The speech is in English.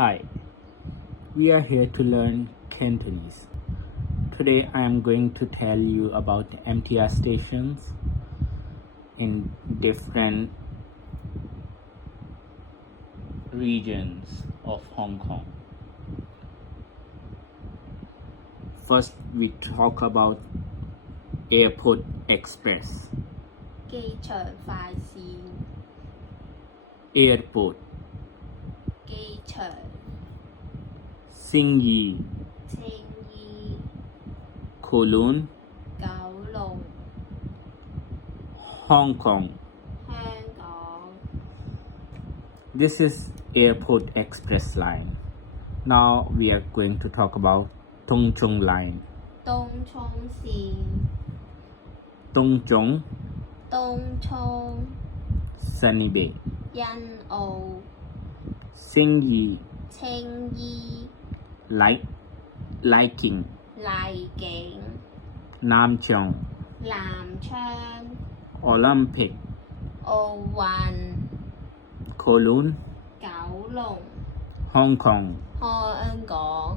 Hi, we are here to learn Cantonese. Today I am going to tell you about MTR stations in different regions of Hong Kong. First, we talk about Airport Express. 機場快線 Airport 機場 Sing Yi 青衣 Kowloon 九龍 Hong Kong. 香港 This is Airport Express line. Now we are going to talk about Tung Chung line. 東涌線 Tung Chung 東涌 Sunny Bay. 欣澳 Sing Yi 青衣 Liking 荔景 Nam Cheong 南昌 Olympic 奧運 Kowloon 九龍 Hong Kong. 香港